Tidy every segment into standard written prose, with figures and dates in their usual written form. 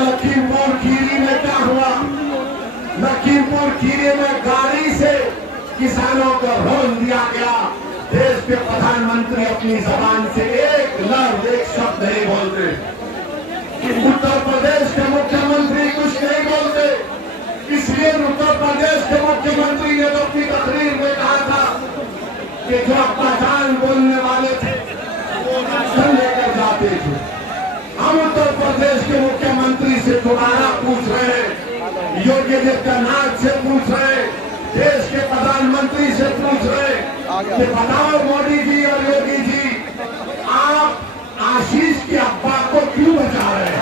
लखीमपुर खीरी में क्या हुआ? लखीमपुर खीरी में गाड़ी से किसानों को रोन दिया गया। देश के प्रधानमंत्री अपनी जबान से एक लफ्ज एक शब्द नहीं बोलते। उत्तर प्रदेश के मुख्यमंत्री कुछ नहीं बोलते। इसलिए उत्तर प्रदेश के मुख्यमंत्री ने तो अपनी तकरीर में कहा था कि जो अपना जान बोलने वाले थे वो राशन लेकर जाते थे। हम उत्तर प्रदेश के मुख्यमंत्री से दोबारा पूछ रहे हैं, योगी आदित्यनाथ से पूछ रहे हैं, देश के प्रधानमंत्री से पूछ रहे हैं कि बताओ मोदी जी और योगी जी, आप आशीष के अब्बा को क्यों बचा रहे हैं?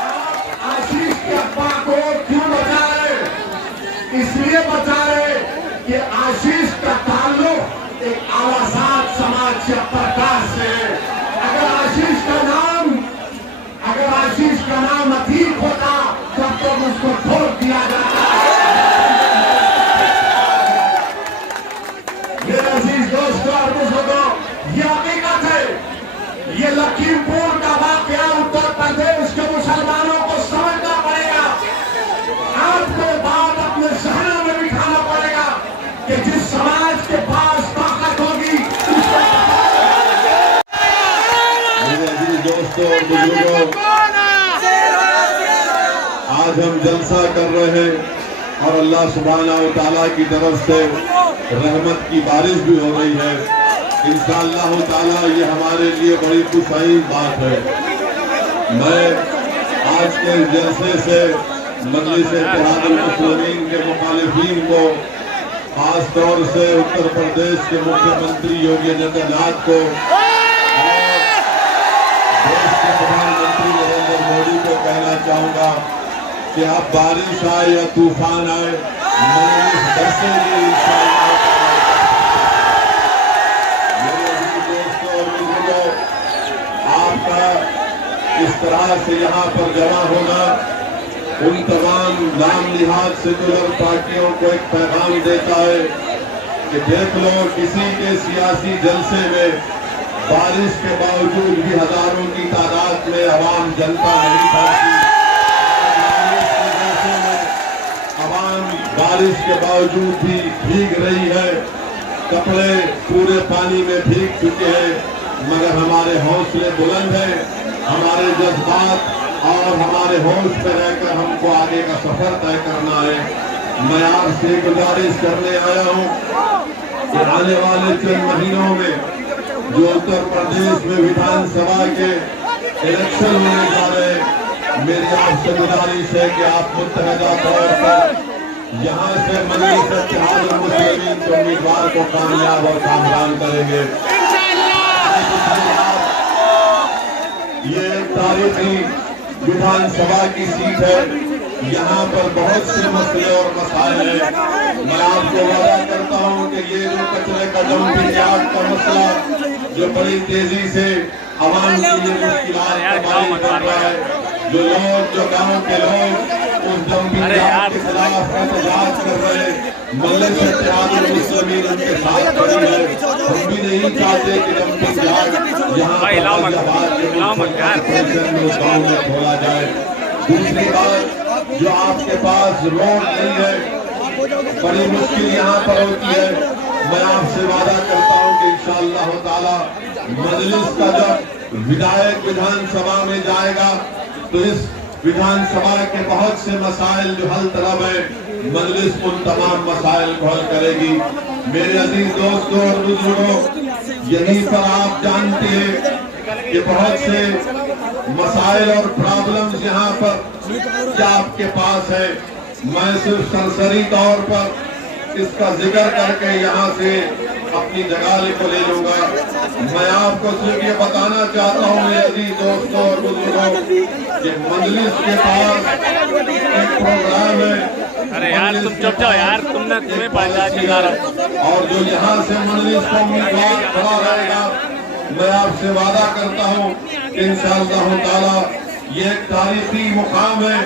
आप आशीष के अब्बा को क्यों बचा रहे हैं? इसलिए बचा रहे कि आशीष का ताल्लुक एक आवाजात समाज से प्रकाश से है। अगर आशीष का नाम अतीक होता तब तो उसको ठोक दिया जाता। मेरे अजीज दोस्तों और बुजुर्गों, ये हकीकत है। ये लखीमपुर का वाकया उत्तर प्रदेश के मुसलमानों को समझना पड़ेगा। आपको बात अपने शहरों में बिठाना पड़ेगा कि जिस समाज के पास ताकत होगी मेरे अजीज दोस्तों और बुजुर्गों, आज हम जलसा कर रहे हैं और अल्लाह सुब्हाना व तआला की तरफ से रहमत की बारिश भी हो रही है। इंशाअल्लाह ताला ये हमारे लिए बड़ी खुशहाली बात है। मैं आज के जलसे से मजलिस इत्तेहादुल मुस्लिमीन के मुखालिफिन को, खास तौर से उत्तर प्रदेश के मुख्यमंत्री योगी आदित्यनाथ को और देश के प्रधानमंत्री नरेंद्र मोदी को कहना चाहूंगा कि आप बारिश आए या तूफान आए, मजलिस बरसेगी इंशाअल्लाह। मेरे दोस्तों और बुजुर्गों, आपका इस तरह से यहाँ पर जमा होना उन तमाम नाम निहाद सेकुलर पार्टियों को एक पैगाम देता है कि देख लो, किसी के सियासी जलसे में बारिश के बावजूद भी हजारों की तादाद में आवाम जनता नहीं पहुंची। बारिश के बावजूद भी भीग रही है, कपड़े पूरे पानी में भीग चुके हैं, मगर हमारे हौसले बुलंद हैं। हमारे जज्बात और हमारे होश पे रहकर हमको आगे का सफर तय करना है। मैं आपसे गुजारिश करने आया हूँ कि आने वाले चंद महीनों में जो उत्तर प्रदेश में विधानसभा के इलेक्शन होने जा रहे हैं, मेरी आपसे गुजारिश है कि आप मुत्तहदा तौर पर यहाँ से मजलिस इत्तेहादुल मुस्लिमीन के उम्मीदवार को कामयाब और कामयाब करेंगे। ये तारीखी विधानसभा की सीट है, यहाँ पर बहुत से मसले और मसाइल हैं। मैं आपको वादा करता हूँ कि ये जो कचरे का डंपिंग यार्ड का मसला जो बड़ी तेजी से आवाम के लिए मुश्किलात कर रहा है, जो लोग, जो गाँव के लोग उस डंपिंग यार्ड के खिलाफ एहतजाज कर रहे हैं, मजलिस इत्तेहादुल मुस्लिमीन उनके साथ खड़ी है। हम भी नहीं चाहते कि डंपिंग यार्ड यहाँ गाँव में खोला जाए। दूसरी बात, जो आपके पास रोड नहीं है, बड़ी मुश्किल यहाँ पर होती है। मैं आपसे वादा करता हूँ कि इंशाअल्लाह ताला मजलिस का जब विधायक विधानसभा में जाएगा तो इस विधानसभा के बहुत से मसाइल जो हल तलब है, मजलिस उन तमाम मसाइल को हल करेगी। मेरे अजीज दोस्तों और बुजुर्गों, यहीं पर आप जानते हैं कि बहुत से मसाइल और प्रॉब्लम्स यहाँ पर क्या आपके पास है। मैं सिर्फ सरसरी तौर पर इसका जिक्र करके यहाँ से अपनी जगह को ले लूंगा। मैं आपको सिर्फ ये बताना चाहता हूँ मेरे अजीज दोस्तों और बुजुर्गों कि मजलिस के पास एक प्रोग्राम है। अरे यार तुम चुप जाओ यार, तुम्हें और जो यहाँ से मजलिस को उम्मीदवार खड़ा रहेगा, मैं आपसे वादा करता हूँ इंशाअल्लाह ताला ये एक तारीखी मुकाम है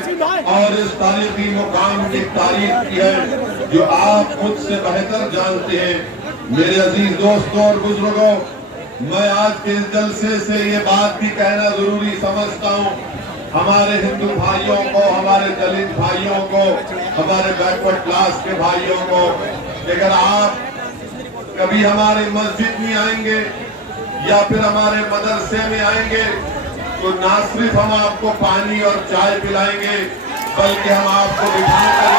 और इस तारीखी मुकाम की तारीख की है जो आप मुझसे बेहतर जानते हैं। मेरे अजीज दोस्तों और बुजुर्गों, मैं आज के इस जलसे से ये बात भी कहना जरूरी समझता हूँ, हमारे हिंदू भाइयों को, हमारे दलित भाइयों को, हमारे बैकवर्ड क्लास के भाइयों को, अगर आप कभी हमारे मस्जिद में आएंगे या फिर हमारे मदरसे में आएंगे तो ना सिर्फ हम आपको पानी और चाय पिलाएंगे बल्कि हम आपको बिठाकर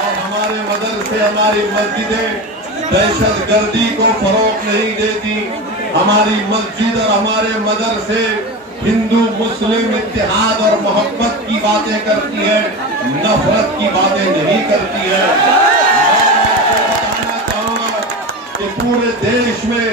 और हमारे मदरसे, हमारी मस्जिदें दहशतगर्दी को फरोग नहीं देती। हमारी मस्जिद और हमारे मदरसे हिंदू मुस्लिम इत्तेहाद और मोहब्बत की बातें करती है, नफरत की बातें नहीं करती है। मैं बताना चाहूंगा कि पूरे देश में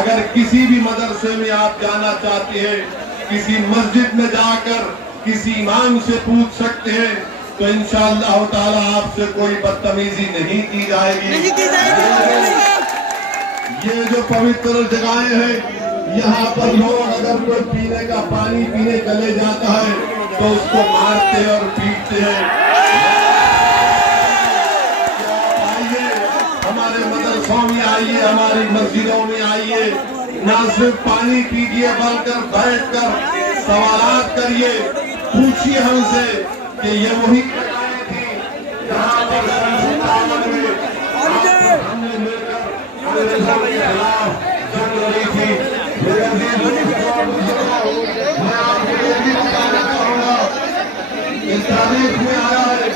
अगर किसी भी मदरसे में आप जाना चाहते हैं, किसी मस्जिद में जाकर किसी इमाम से पूछ सकते हैं तो इंशाअल्लाह ताला आपसे कोई बदतमीजी नहीं की जाएगी। ये जो पवित्र जगहें हैं, यहाँ पर लोग अगर कोई पीने का पानी पीने चले जाता है तो उसको मारते और पीटते हैं। आइए हमारे मदरसों में आइए, हमारी मस्जिदों में आइए, ना सिर्फ पानी पीजिए बल्कि बैठकर सवालात करिए, पूछिए हमसे कि ये वही जगहें थी जहाँ पर हमने मिलकर अंग्रेजों के खिलाफ जंग लड़ी थी। मेरे मैं आपको ये भी बताना चाहूंगा कि तारीख में आया है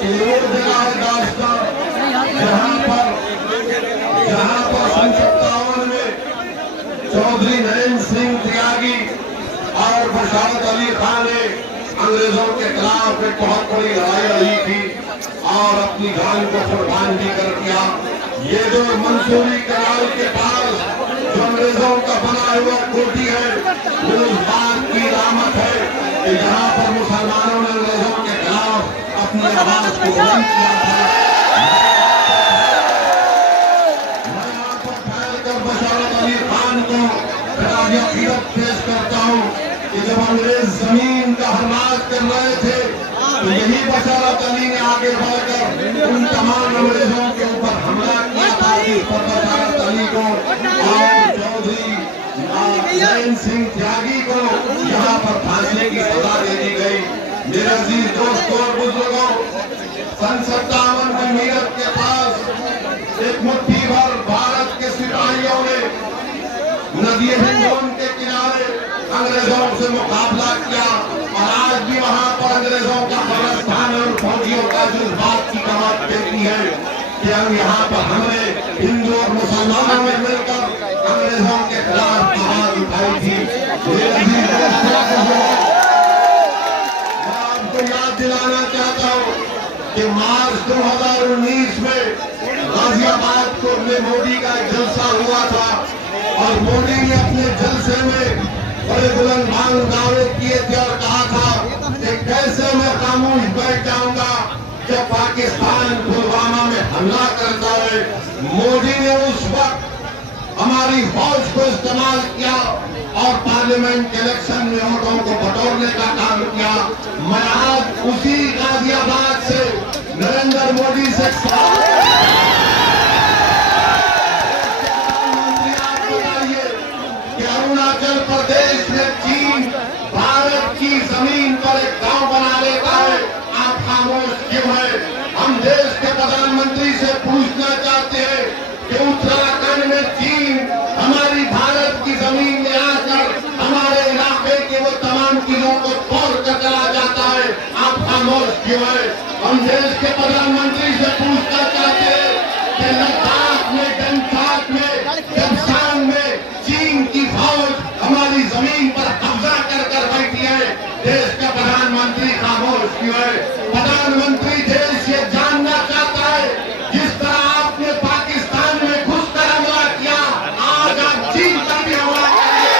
कि वो जगह है दास्तां जहाँ पर सन 57 में चौधरी नरेंद्र सिंह त्यागी और बशारत अली खान ने अंग्रेजों के खिलाफ एक बहुत बड़ी लड़ाई लड़ी थी और अपनी जान को कुर्बान भी कर दिया। ये जो मंसूरी कैनाल के पास जो अंग्रेजों का बना हुआ कोठी है, वो उस बात की रामत है कि यहाँ पर मुसलमानों ने अंग्रेजों के खिलाफ अपनी आवाज को बुलंद किया था। मैं यहाँ पर फैलकर बशारत अली खान को खिताब पेश करता हूँ कि जब अंग्रेज जमीन का हरमाज कर रहे थे तो यही बशारत अली ने आगे बढ़कर उन तमाम अंग्रेजों के ऊपर हमला किया था, जिस पर बशारत अली को और चौधरी नरेंद्र सिंह त्यागी को यहाँ पर फांसी की सजा दे दी गई। मेरे अजीज दोस्तों और बुजुर्गों, सन 57 में मीरठ के पास एक मुट्ठी भर भारत के सिपाहियों ने नदी हिंदोन के किनारे अंग्रेजों से मुकाबला किया और आज भी वहां पर अंग्रेजों का कब्रिस्तान और फौजियों का जज्बात की कमात देती है कि हम यहाँ पर हमने हिंदू और मुसलमानों में मिलकर अंग्रेजों के खिलाफ आवाज उठाई थी। मैं आपको याद दिलाना चाहता हूँ कि मार्च 2019 में गाजियाबाद को में मोदी का एक जलसा हुआ था और मोदी ने अपने जलसे में बड़े बुलंद दावे किए थे और कहा था कि कैसे मैं खामोश बैठ जाऊंगा जब पाकिस्तान पुलवामा में हमला करता है। मोदी ने उस वक्त हमारी फौज को इस्तेमाल किया और पार्लियामेंट के इलेक्शन में वोटों को बटोरने का काम किया। मैं आज उसी गाजियाबाद से नरेंद्र मोदी से अरुणाचल प्रदेश में चीन भारत की जमीन पर एक गांव बना लेता है, आप खामोश क्यों है? हम देश के प्रधानमंत्री से पूछना चाहते हैं कि उत्तराखंड में चीन हमारी भारत की जमीन में आकर हमारे इलाके की वो तमाम चीजों को तोड़ कर चला जाता है, आप खामोश क्यों है? हम देश के प्रधानमंत्री से पूछना चाहते हैं कि लद्दाख में, गंगटॉक में, गलवान में चीन की फौज हमारी जमीन पर कब्जा कर बैठी है, देश का प्रधानमंत्री खामोश क्यों है? प्रधानमंत्री देश ये जानना चाहता है जिस तरह आपने पाकिस्तान में घुसकर हमला किया, आज आप चीन पर भी हमला करेंगे।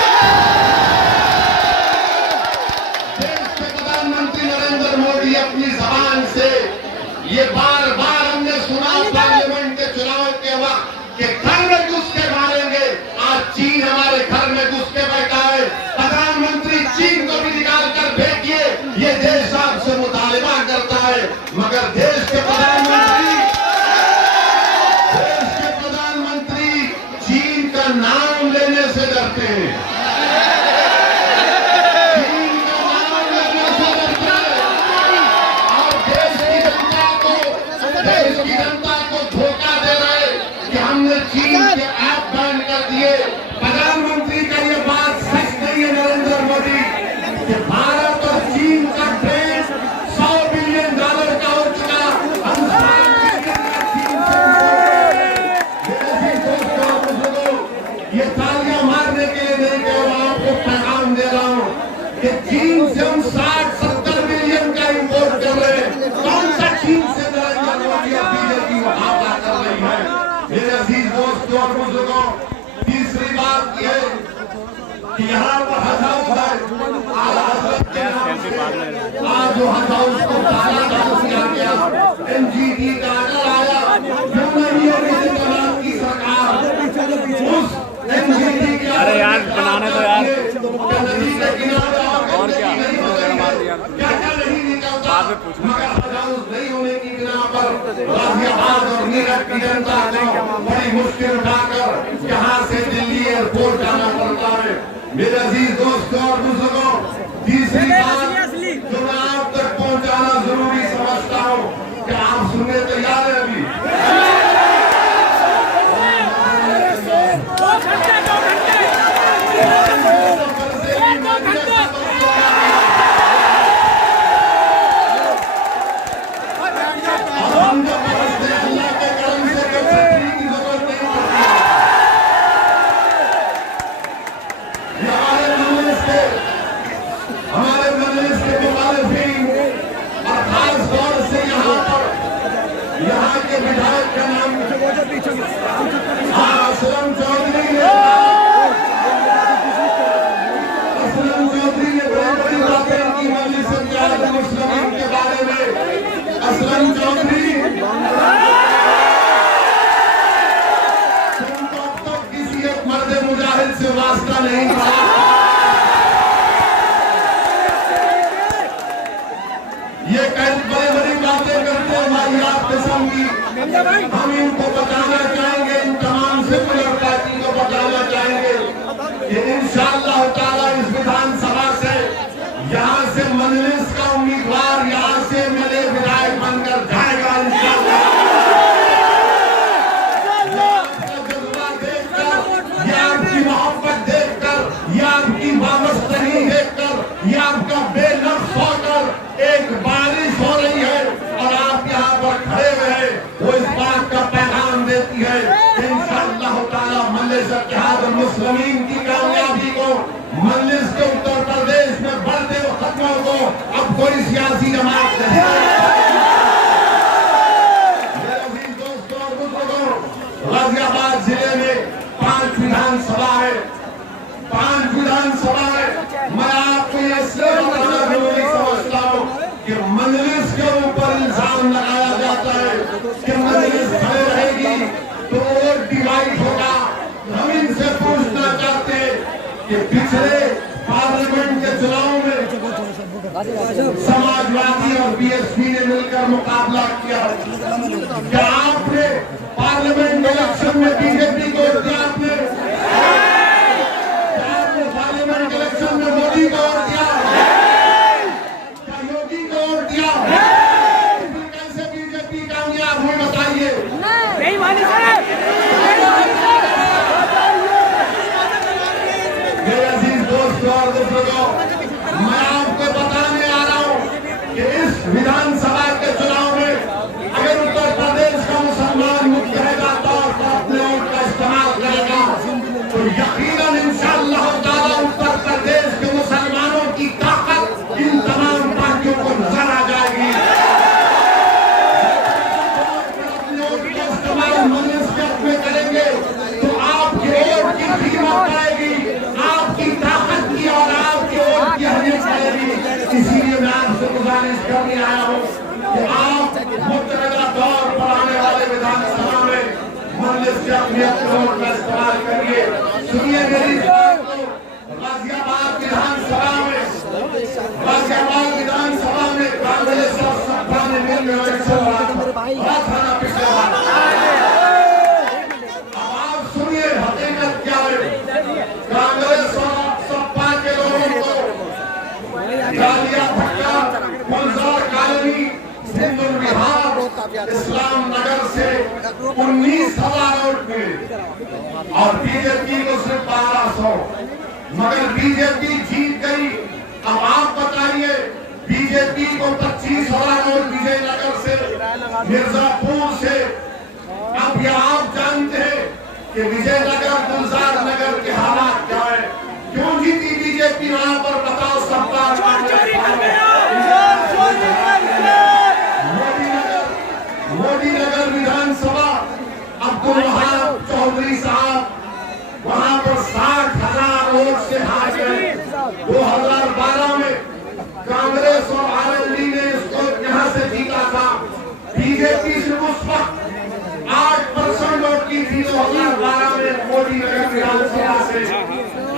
देश के प्रधानमंत्री नरेंद्र मोदी अपनी जबान कि चीन से हम 60-70 मिलियन का इंपोर्ट कर रहे हैं। कौन सा चीन से नरेंद्र मोदी और बीजेपी मुकाबला कर रही है? मेरे अजीज दोस्तों और बुजुर्गों, तीसरी बात यह कि यहाँ पर हज हाउस है, आज जो हज हाउस को ताला किया गया, NGT का ऑर्डर आया, क्यों नहीं है किसी तरह की सरकार उस NGT के अरे यार बनाने दो यार, नदी के किनारे और क्या क्या नहीं निकलता, मगर हज हाउस नहीं होने की बिना पर गाजियाबाद और मेरठ की जनता को बड़ी मुश्किल उठाकर यहाँ से दिल्ली एयरपोर्ट जाना पड़ता है। मेरे अजीज दोस्तों और बुजुर्गों, तीसरी बात जो मैं आप तक पहुंचाना जरूरी समझता हूँ कि आप सुनने तैयार हैं अभी? हम जब पहुंचते अल्लाह के करम से छतरी की जरूरत नहीं पड़ती। हमारे मजलिस के मुखालिफिन और खास तौर से यहाँ के विधायक का नाम असलम चौधरी ने बड़ी बातें की मजलिस मुस्लिम के बारे में। असलम चौधरी तुमको अब तक किसी एक मर्द मुजाहिद से वास्ता नहीं था। ये बड़ी बड़ी बातें करते हैं वाहियात किस्म की। हम इनको बताना चाहेंगे, इन तमाम सेकुलर पार्टी को बताना चाहेंगे कि इंशाअल्लाह ताला इस विधानसभा से यहाँ से मजलिस का उम्मीदवार यहाँ से मेरे विधायक बनकर जाएगा इंशाअल्लाह। जज्बा देखकर, ये आपकी मोहब्बत देखकर, ये आपकी वाबस्तगी देखकर, ये आपका बेलफ्ज़ होकर एक बारिश हो रही है और आप यहाँ पर खड़े हुए वो इस बात का पैगाम देती है कि इंशाअल्लाह ताला मजलिस इत्तेहाद मुस्लिमीन की कामयाबी को, मजलिस के उत्तर प्रदेश में बढ़ते हुए खत्मों को अब कोई सियासी जमात नहीं। मेरे अजीज दोस्तों और बुजुर्गों, गाजियाबाद जिले में 5 विधानसभा है, 5 विधानसभा है। मैं आपको ये इसलिए बताना जरूरी समझता हूँ कि मजलिस के ऊपर इल्जाम लगाया जाता है कि मजलिस खड़े रहेगी तो वोट डिवाइड होगा। हम इनसे पूछना चाहते हैं कि पिछले पार्लियामेंट के चुनाव में समाजवादी और BSP ने मिलकर मुकाबला किया। क्या आपने पार्लियामेंट इलेक्शन में BJP को वोट दिया? आपने पार्लियामेंट इलेक्शन में मोदी को वोट दिया? क्या योगी को वोट दिया? फिर कैसे BJP कामयाब हुई बताइए? मेरे अजीज दोस्तों और बुजुर्गों, मैं आपको बताने आ रहा हूं कि इस विधानसभा के चुनाव में अगर उत्तर प्रदेश का मुसलमान मुतहदा तौर पर अपने वोट का इस्तेमाल करेगा तो यकीनन इंशाअल्लाह ताला उत्तर प्रदेश के मुसलमानों की ताकत इन तमाम पार्टियों को नजर आ जाएगी। अपने वोट का इस्तेमाल मजलिस के हक में करेंगे तो आपके वोट की कीमत आएगी, आपकी ताकत की और आपके वोट की अहमियत आएगी। इसीलिए मैं आपसे गुजारिश करने आया हूँ कि आप मुतहदा तौर पर आने वाले विधानसभा में मजलिस के अपने वोट का इस्तेमाल करिए। सुनिए मेरी गाजियाबाद विधानसभा में कांग्रेस और सपा ने मिलकर थाना पिछले बार। अब आप सुनिए हकीकत क्या है। कांग्रेस और सपा के लोगों को गालिया भट्टा, गुलजार कॉलोनी, हिंदुल विहार, इस्लाम नगर से 19,000 वोट मिले और BJP को सिर्फ 1200। मगर BJP जीत गई। अब आप बताइए, BJP को 25,000 वोट विजयनगर से, मिर्जापुर से। अब यह आप जानते हैं कि विजयनगर, गुलजार नगर के हालात क्या है, क्यों जीती BJP वहां पर? बताओ। सपा मोदी नगर विधानसभा अब्दुल वहाब चौधरी साहब वहां पर 60,000 वोट से हार गए। 2012 में कांग्रेस और आरएलडी ने इसको यहां से जीता था। बीजेपी से उस वक्त 8% वोट की थी 2012 में मोदी नगर विधानसभा से।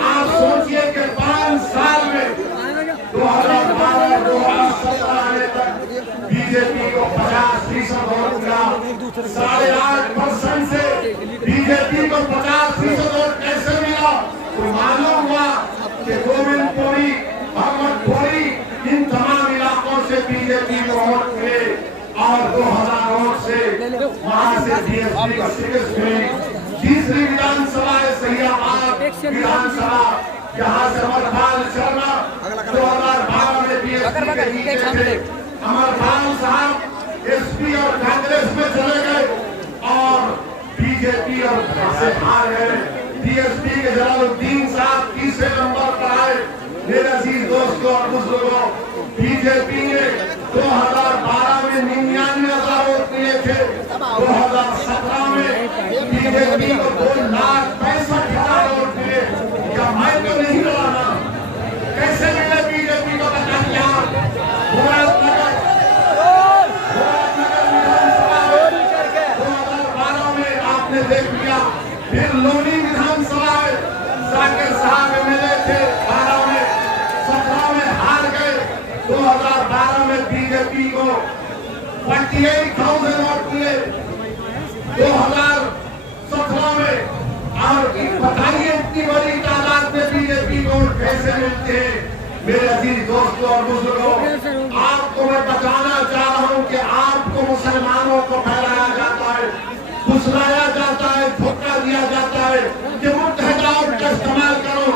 आप सोचिए कि 5 साल में 2012-2017 तक बीजेपी को 50% वोट मिला। 8.5% से बीजेपी को 50% वोट कैसे मिला? तो मालूम हुआ कि गोविंदपुरी, भगवतपुरी, इन तमाम इलाकों से बीजेपी को वोट मिले और 2000 वोट से वहां से बीएसपी को शिकस्त मिली। तीसरी विधानसभा है सहियाबाद विधानसभा, जहां से अमरपाल शर्मा 2012 में बीएसपी के जीते थे। अमरपाल साहब एसपी और कांग्रेस में चले गए और बीजेपी और से हार गए। बीएसपी के जलालुद्दीन साहब तीसरे नंबर पर आए। मेरे अजीज दोस्तों और बुजुर्गों, बीजेपी ने 2012 में 99,000 वोट मिले थे। 2017 में बीजेपी को 2,65,000 वोट मिले। क्या मैं तो नहीं रहा ना? कैसे मिले बीजेपी को? बता दिया। 2012 में आपने देख लिया। फिर लोनी विधानसभा है, जाकिर साहब एमएलए थे 12 में, 17 में हार गए। 2012 में बीजेपी को 48,000 वोट मिले 2017 में। और बताइए इतनी बड़ी तादाद में बीजेपी को कैसे मिलते हैं? मेरे अजीज दोस्तों और बुजुर्गों, आपको मैं बताना चाह रहा हूं कि आपको मुसलमानों को फैलाया जाता है, फुसलाया जाता है, धोखा दिया जाता है कि मुत्तहिदा वोट का इस्तेमाल करो।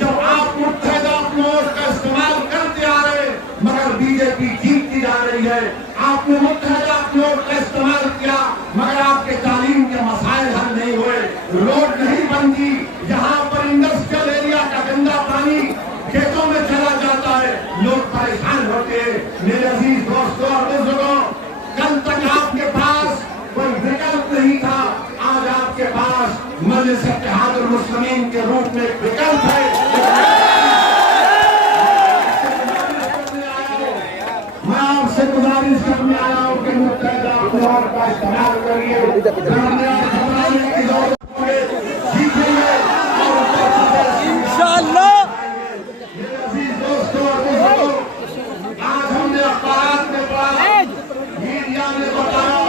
जब आप मुत्तहिदा वोट का इस्तेमाल करते आ रहे मगर बीजेपी जीतती जा रही है। आपने मुत्तहिदा वोट का इस्तेमाल किया मगर आपके तालीम के मसाइल हल नहीं हुए, रोड नहीं बनती। यहाँ पर इंडस्ट्रियल एरिया का गंदा पानी खेतों में चला जाता है, लोग परेशान होते हैं। मेरे अजीज दोस्तों और बुजुर्गों, कल तक आपके पास कोई विकल्प नहीं था, आज आपके पास मजलिस इत्तेहादुल मुस्लिमीन के रूप में एक विकल्प है। मैं आपसे गुजारिश करने आया हूँ कि मुत्तहिदा वोट का इस्तेमाल करिए। इंशाअल्लाह। मीडिया ने बताया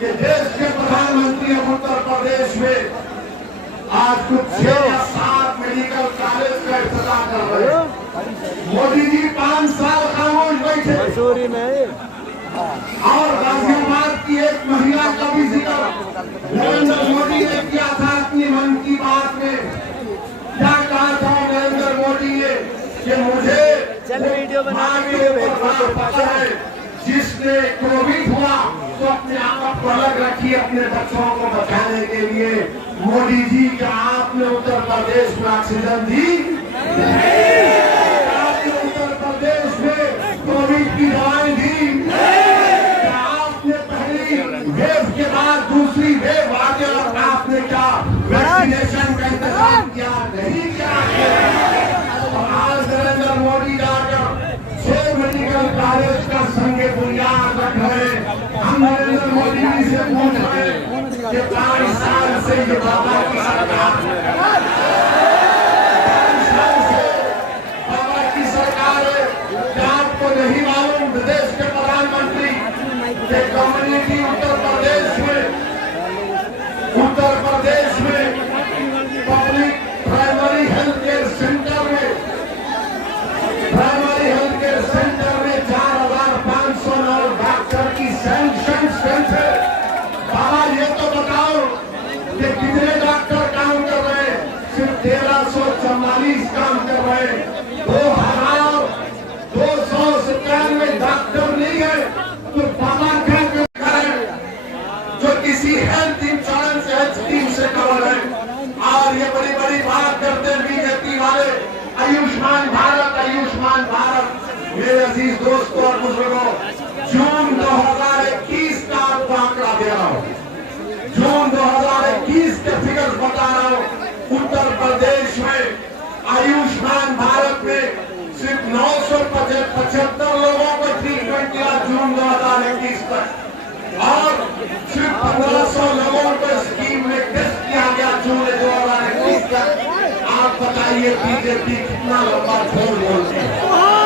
कि देश के प्रधानमंत्री उत्तर प्रदेश में आज कुछ 6 या 7 मेडिकल कॉलेज का इफ्तिताह कर रहे हैं। मोदी जी 5 साल खामोश बैठे और गाजियाबाद की एक महिला का भी जिक्र नरेंद्र मोदी ने किया था अपनी मन की बात में। क्या कहा था नरेंद्र मोदी ने कि मुझे पता है जिसने कोविड हुआ तो अपने आप को अलग रखिए अपने बच्चों को बचाने के लिए। मोदी जी क्या आपने उत्तर प्रदेश में ऑक्सीजन दी? आपने उत्तर प्रदेश में कोविड की दवाएं दी? आपने पहली वेव के बाद दूसरी वेव आ गया और आपने क्या वैक्सीनेशन का इंतजाम किया? नहीं किया। आज नरेंद्र मोदी जाकर 6 मेडिकल कॉलेज का संगे बुनियाद रख रहे। हम नरेंद्र मोदी जी से पूछ रहे कि 5 साल से ये बाबा की सरकार, 5 साल से बाबा की सरकार है। क्या आपको नहीं मालूम देश के प्रधानमंत्री के कम्युनिटी उत्तर प्रदेश में public primary health care centre में 4,509 डॉक्टर की सैंक्शन स्ट्रेंथ है। बाबा ये तो बताओ कि कितने डॉक्टर काम कर रहे हैं? सिर्फ 1344 काम कर रहे हैं। 2,297 डॉक्टर नहीं है तो बाबा क्या करें जो किसी हेल्थ इंश्योरेंस स्कीम से कवर है। और ये बड़ी बड़ी बात करते हैं बीजेपी वाले, आयुष्मान भारत मेरे अजीज दोस्तों और बुजुर्गों, जून 2021 का आपको आंकड़ा दे रहा हूं। जून 2021 के फिगर्स बता रहा हूं। उत्तर प्रदेश में आयुष्मान भारत में सिर्फ 975 लोगों को ट्रीटमेंट किया जून 2021 तक, और सिर्फ 1500 लोगों को स्कीम में टेस्ट किया गया जून 2021 तक। आप बताइए बीजेपी कितना लंबा झूठ बोलती है।